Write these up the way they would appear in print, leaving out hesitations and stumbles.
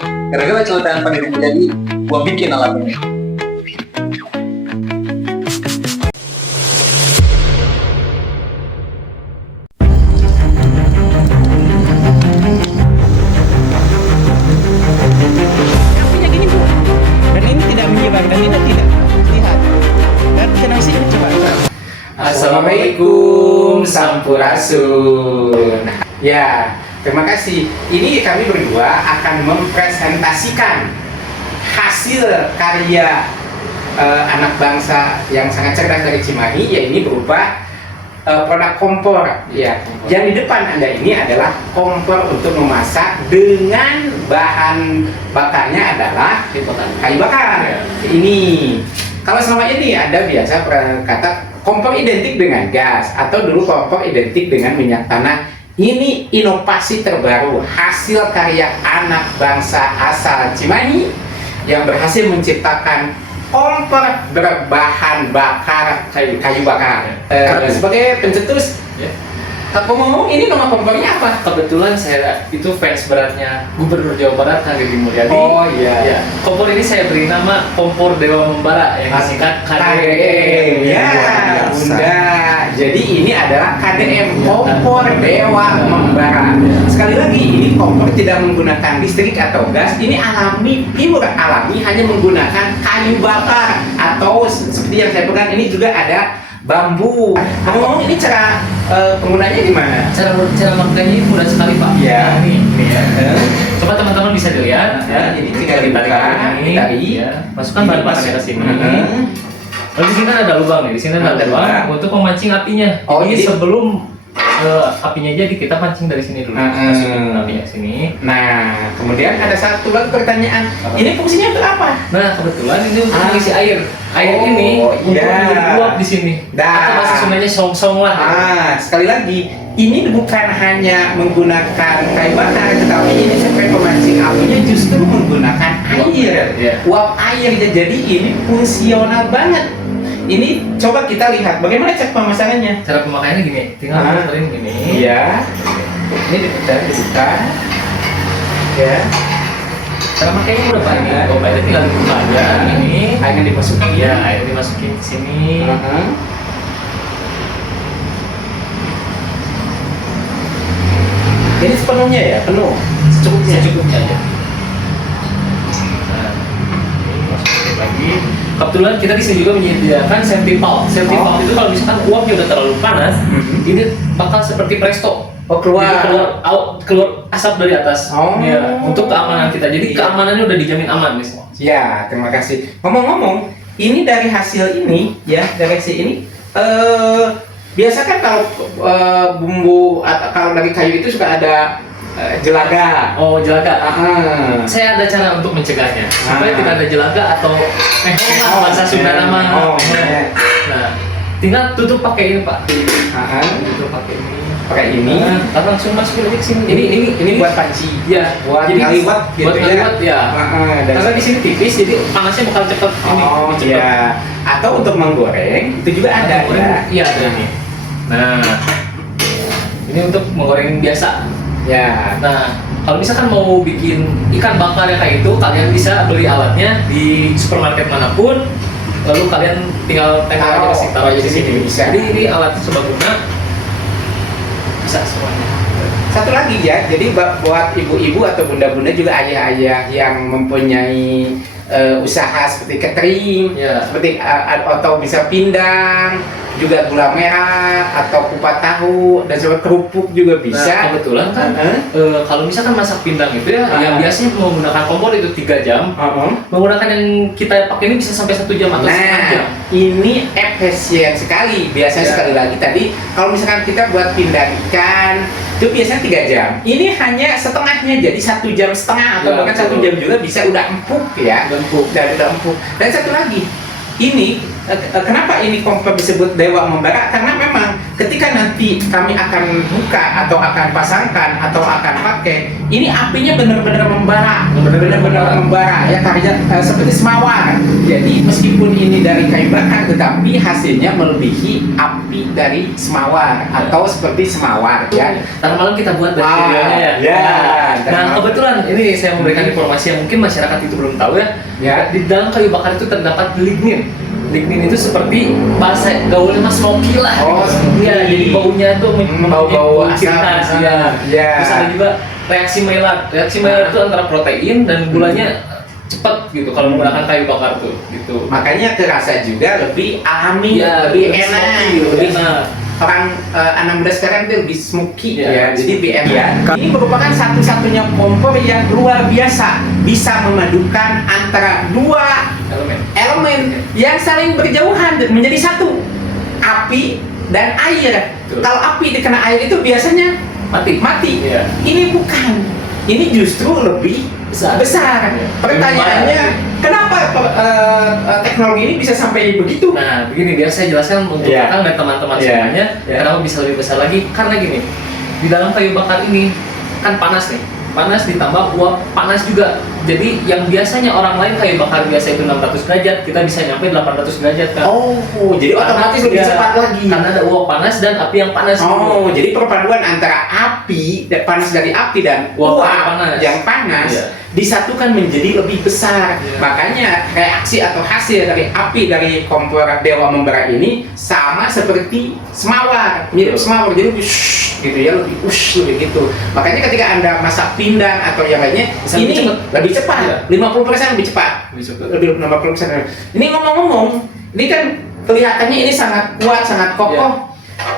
Gara-gara celutaan pendiri jadi, gua bikin alat ini. Punya gini bu, dan ini tidak menyebarkan ini tidak lihat dan senang sih ini coba. Assalamualaikum Sampurasun. Ya, terima kasih. Ini kami berdua akan mempresentasikan hasil karya anak bangsa yang sangat cerdas dari Cimahi, yaitu berupa produk kompor. Ya, yang di depan Anda ini adalah kompor untuk memasak dengan bahan bakarnya adalah kayu bakar. Ini kalau selama ini Anda biasa kata kompor identik dengan gas atau dulu kompor identik dengan minyak tanah. Ini inovasi terbaru hasil karya anak bangsa asal Cimahi yang berhasil menciptakan kompor berbahan bakar kayu bakar. Sebagai pencetus, aku ngomong ini nama kompornya apa? Kebetulan saya itu fans beratnya Gubernur Jawa Barat Kang Deddy Mulyadi. Oh iya. Ya, kompor ini saya beri nama kompor Dewa Membara yang disingkat KDM. Ya, Bunda. Jadi ini adalah KDM, kompor Dewa Membara. Sekali lagi, ini kompor tidak menggunakan listrik atau gas. Ini alami, pure alami, hanya menggunakan kayu bakar atau seperti yang saya pegang ini juga ada bambu. Ngomong ini cara penggunanya gimana? Cara makainya ini mudah sekali Pak. Ya. Nah, ini ya. Coba teman-teman bisa dilihat. Ya, jadi tinggal dibuka, ditarik. Ya. Masukkan bahan bakarnya ke sini. Lalu di sini kan ada lubang nih. Di sini ada lubang untuk memancing apinya. Oh, ini jadi sebelum apinya jadi kita pancing dari sini dulu. Masukin apinya ke sini. Nah, kemudian ada satu lagi pertanyaan. Ini fungsinya untuk apa? Nah, kebetulan ini untuk mengisi air. Air ini untuk iya. menjadi uap di sini. Atau bahasa Sundanya song-song lah. Sekali lagi, ini bukan hanya menggunakan kayu bakar, tetapi ini sampai pemancing apinya justru menggunakan air, Ya. uap air. Jadi ini fungsional banget. Ini coba kita lihat bagaimana cek pemasangannya. Cara pemakaiannya gini, tinggal puterin gini. Iya. Ini dibuka. Ya. Cara makainya udah Pak ini. Kompanya tinggal dibuka aja ini. Airnya dimasukin. Iya, air dimasukin ke sini. Ini sepenuhnya ya, penuh. Secukupnya aja. Nah, ini masukin lagi. Kebetulan kita di sini juga menyediakan safety valve. Safety valve itu kalau misalkan uapnya udah terlalu panas, ini bakal seperti presto. Keluar. Jadi keluar asap dari atas. Ya, untuk keamanan kita. Jadi keamanannya udah dijamin aman misalnya. Ya, terima kasih. Ngomong-ngomong, ini dari hasil ini, ya, dari hasil ini, biasa kan kalau bumbu atau kalau dari kayu itu suka ada jelaga. Oh, jelaga. Saya ada cara untuk mencegahnya supaya tidak ada jelaga atau bahasa Sunda nama. Nah, tinggal tutup pakai ini Pak. Tutup pakai ini. Pakai ini. Langsung masukin aja ke sini. Ini buat panci. Ya, buat jadi ngaliwat gitu buat ya. ngaliwat ya. Dan Karena di sini tipis, jadi panasnya bakal cepet ini. Cepet. Iya. Atau untuk menggoreng itu juga ada. Iya, ada nih. Nah, ini untuk menggoreng biasa. Ya. Nah, kalau misalkan mau bikin ikan bakar yang kayak itu, kalian bisa beli alatnya di supermarket manapun. Lalu kalian tinggal tempel aja ke sini, taruh aja di sini. Bisa. Jadi ini alat serbaguna bisa semuanya. Satu lagi ya, jadi buat ibu-ibu atau bunda-bunda juga ayah-ayah yang mempunyai usaha seperti catering, seperti atau bisa pindang, juga gula merah atau kupat tahu dan juga kerupuk juga bisa. Nah, kebetulan kan kalau misalkan masak pindang itu ya, yang biasanya menggunakan kompor itu 3 jam, menggunakan yang kita pakai ini bisa sampai 1 jam atau setengah jam. Ini efisien sekali. Biasanya sekali lagi tadi, kalau misalkan kita buat pindang ikan itu biasanya 3 jam. Ini hanya setengahnya, jadi 1,5 jam atau bahkan 1 jam juga bisa udah empuk ya. Udah empuk. Dan satu lagi, ini kenapa ini kompor disebut Dewa Membara? Karena memang ketika nanti kami akan buka atau akan pasangkan atau akan pakai, ini apinya benar-benar membara, benar-benar membara ya, karya seperti semawar. Jadi meskipun ini dari kayu bakar, tetapi hasilnya melebihi api dari semawar atau seperti semawar ya. Ntar malam kita buat dari videonya ya. Ya. Nah kebetulan ini saya memberikan informasi yang mungkin masyarakat itu belum tahu ya. Ya. Di dalam kayu bakar itu terdapat lignin. Lignin itu seperti bahasa gaulnya Mas Loki lah. Oh, Iya, jadi baunya tuh bau-bau ciri khas, asam. ya. Ya. Terus ada juga reaksi Maillard. Reaksi Maillard itu antara protein dan gulanya cepat gitu kalau menggunakan kayu bakar tuh gitu. Makanya kerasa juga lebih alami, Ya, lebih lebih enak, smoky, lebih enak. orang anak muda sekarang itu lebih smoky Ya, ya, jadi BM ya. Ini merupakan satu-satunya kompor yang luar biasa, bisa memadukan antara dua elemen yang saling berjauhan dan menjadi satu, api dan air. Betul. Kalau api dikena air itu biasanya mati. Iya. Ini bukan, ini justru lebih besar. Iya. Pertanyaannya, kenapa teknologi ini bisa sampai begitu? Nah, begini biar saya jelaskan untuk Iya. Kang dan teman-teman Iya. semuanya, Iya. kenapa bisa lebih besar lagi? Karena gini, di dalam kayu bakar ini kan panas nih, panas ditambah uap panas juga. Jadi yang biasanya orang lain kayu bakar biasa itu 600 derajat, kita bisa nyampe 800 derajat kan? Oh, jadi otomatis lebih cepat lagi. Karena ada uap panas dan api yang panas. Oh, jadi perpaduan antara api, panas dari api dan Uap uap yang panas Iya. disatukan menjadi lebih besar. Iya. Makanya reaksi atau hasil dari api dari kompor Dewa Membara ini sama seperti semawar, mirip Betul. semawar. Jadi lebih shhh, gitu ya, lebih lebih gitu. Makanya ketika Anda masak pindang atau yang lainnya, Bisa ini lebih cepat. lebih cepat, Iya. 50% lebih cepat. Lebih cepat. Lebih 50%. Ini ngomong-ngomong, ini kan kelihatannya ini sangat kuat, sangat kokoh.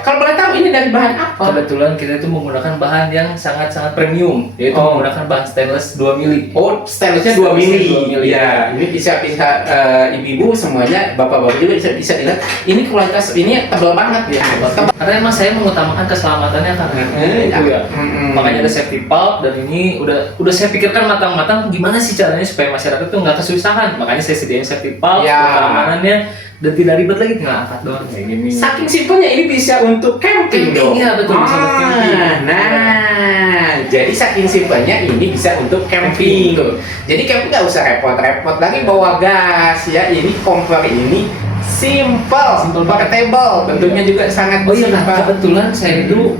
Kalau boleh tahu ini dari bahan apa? Kebetulan kita itu menggunakan bahan yang sangat-sangat premium, yaitu Oh. menggunakan bahan stainless 2 mili. Oh, stainlessnya 2 mili. 2 mili. Ya, ini bisa ibu-ibu semuanya, bapak-bapak juga bisa dilihat. Ini kualitas ini tebal banget ya. Karena emang saya mengutamakan keselamatannya kan. Itu ya. Makanya ada safety pulp dan ini udah saya pikirkan matang-matang gimana sih caranya supaya masyarakat tuh nggak kesusahan. Makanya saya sediain safety pulp Ya. untuk keamanannya dan tidak ribet lagi, tinggal angkat doang kayak gini. Saking simpelnya ini bisa untuk camping dong. Iya, betul, bisa untuk camping. Nah, jadi saking simpelnya ini bisa untuk camping. Jadi camping nggak usah repot-repot lagi bawa gas ya. Ini kompor ini simple, portable, bentuknya juga sangat Oh iya, nah, simple. kebetulan saya itu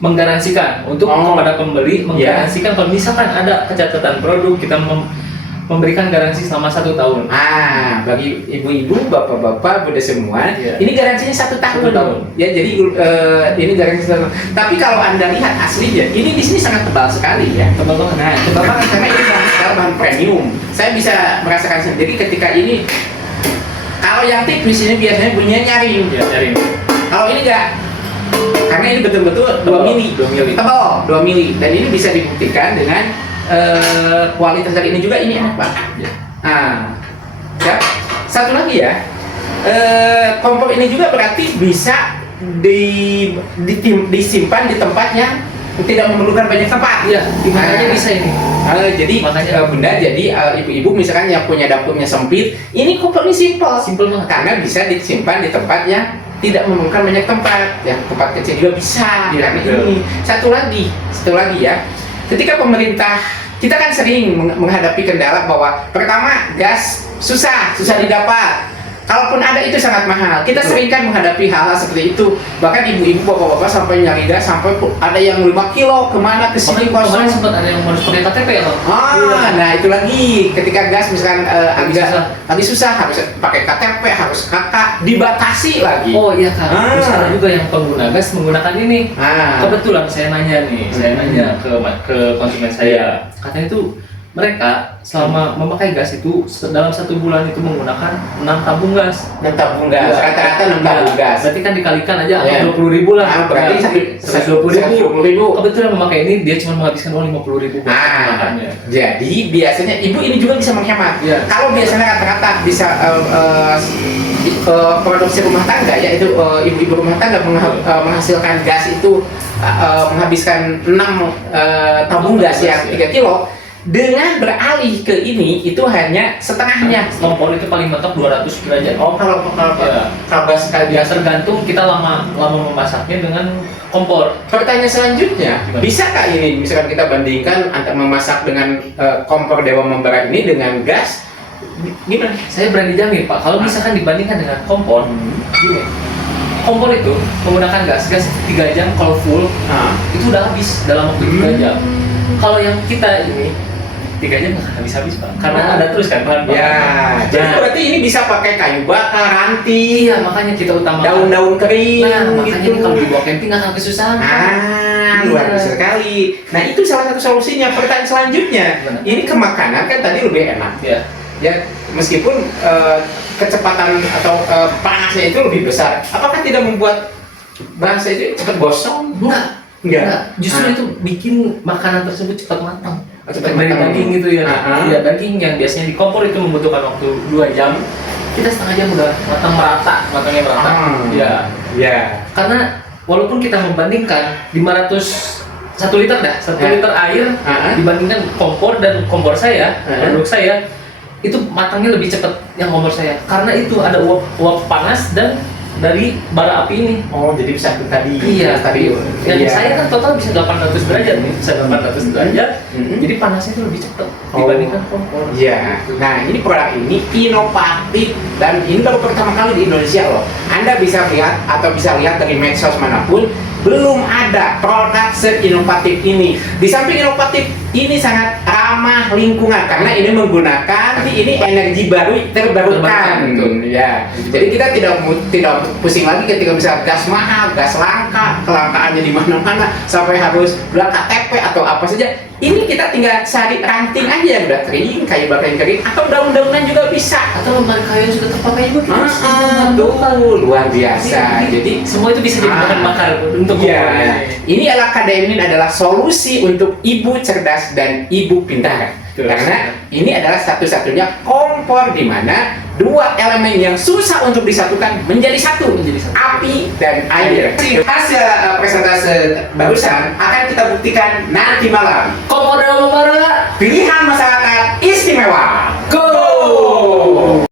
menggaransikan untuk kepada pembeli, menggaransikan kalau misalkan ada kecacatan produk, kita memberikan garansi selama 1 tahun. Ah, bagi ibu-ibu, bapak-bapak, bunda semua, Iya. ini garansinya 1 tahun. 1 tahun. Ya, jadi ini garansi 1 tahun. Tapi kalau Anda lihat aslinya, ini di sini sangat tebal sekali ya. Tebal banget. Nah, tebal banget karena ini bahan premium. Saya bisa merasakan sendiri ketika ini. Kalau yang tipis ini biasanya bunyinya nyaring. Ya, cari. Kalau ini enggak. Karena ini betul-betul 2 Tebal, mili. 2 mili. Tebal, 2 mili. Dan ini bisa dibuktikan dengan kualitas dari ini juga, ini enak Pak. Ya. Nah, ya. Satu lagi ya, kompor ini juga berarti bisa disimpan di tempat yang tidak memerlukan banyak tempat. Iya, gimana aja bisa ini. Jadi Makanya- bunda, jadi ibu-ibu misalkan yang punya dapurnya sempit, ini kompor ini simple. Simple banget. Karena bisa disimpan di tempat yang tidak memerlukan banyak tempat, ya tempat kecil juga bisa. Iya, Karena betul. ini satu lagi ya. Ketika pemerintah, kita kan sering menghadapi kendala bahwa pertama gas susah didapat. Kalaupun ada itu sangat mahal. Kita sering kan menghadapi hal-hal seperti itu. Bahkan ibu-ibu, bapak-bapak sampai nyari gas sampai ada yang 5 kilo kemana ke sini Kemarin kosong. sempat ada yang harus pakai KTP ya loh. Nah itu lagi ketika gas misalkan susah. agak susah harus pakai KTP, harus KK, dibatasi lagi. Oh iya Kak, Ah. terus ada juga yang pengguna gas menggunakan ini. Ah. Kebetulan saya nanya nih, saya nanya ke konsumen saya, katanya itu mereka selama memakai gas itu dalam 1 bulan itu menggunakan 6 tabung gas. 6 tabung gas, Iya. rata-rata 6 tabung Iya. gas. Berarti kan dikalikan aja Iya. 20.000 lah. Ah, berarti Nah, 120.000. Kebetulan memakai ini dia cuma menghabiskan uang 50.000 buat makannya. Jadi biasanya ibu ini juga bisa menghemat. Iya. Kalau biasanya rata-rata bisa produksi rumah tangga, yaitu ibu-ibu rumah tangga menghasilkan gas itu menghabiskan 6 tabung gas yang 3 kilo. dengan beralih ke ini itu hanya setengahnya. Kompor itu paling mentok 200 derajat. Oh, kalau Ya. gas sekali Ya tergantung kita lama memasaknya dengan kompor. Pertanyaan selanjutnya, Gimana? bisakah ini misalkan kita bandingkan antara memasak dengan kompor Dewa Membara ini dengan gas? Gimana? Saya berani jamin Pak, kalau misalkan dibandingkan dengan kompor, gini, kompor itu menggunakan gas 3 jam kalau full itu udah habis dalam waktu 3 jam. Kalau yang kita ini 3 jam nggak habis-habis Pak, karena ada terus kan bahan Ya, jadi berarti ini bisa pakai kayu bakar, ranting, Iya, makanya kita utamakan daun-daun kering, Nah, makanya gitu. ini kalau dibawa camping nggak akan kesusahan. Luar Iya. biasa sekali. Nah, itu salah satu solusinya. Pertanyaan selanjutnya, Gimana? ini ke makanan kan tadi lebih enak. Ya. Ya, meskipun kecepatan atau panasnya itu lebih besar. Apakah tidak membuat bangsa itu cepat gosong? Enggak. Justru itu bikin makanan tersebut cepat matang. Cepat Dari matang. daging gitu ya. Iya, daging yang biasanya di kompor itu membutuhkan waktu 2 jam. Kita setengah jam udah matangnya merata. Iya. Ya. Karena walaupun kita membandingkan 1 liter dah, 1 liter air dibandingkan kompor dan kompor saya, produk saya itu matangnya lebih cepat yang kompor saya. Karena itu ada uap panas dan dari bara api ini. Oh, jadi bisa tadi. Iya, tadi. yang Iya. saya kan total bisa 800 derajat nih, bisa 800 derajat. Mhm. Jadi panasnya itu lebih cepat Oh. dibandingkan kompor. Iya. Nah, ini produk ini inovatif dan ini baru pertama kali di Indonesia loh. Anda bisa lihat atau bisa lihat dari medsos manapun, belum ada produk se-inovatif ini. Di samping inovatif, ini sangat ramah lingkungan karena ini menggunakan ini energi baru terbarukan. Betul. Ya. Jadi kita tidak pusing lagi ketika bisa gas mahal, gas langka, kelangkaannya di mana-mana sampai harus belah KTP atau apa saja. Ini kita tinggal cari ranting aja yang udah kering, kayu bakar yang kering, atau daun-daunan juga bisa. Atau lembar kayu yang sudah terpakai juga kita bisa Tuh, luar biasa. Jadi semua itu bisa digunakan bakar untuk kompor iya, ini. ini KDM adalah solusi untuk ibu cerdas dan ibu pintar. Betul. Karena ini adalah satu-satunya kompor di mana dua elemen yang susah untuk disatukan menjadi satu, api dan air. Hasil presentase barusan akan kita buktikan nanti malam. Kompor Dewa Membara. Pilihan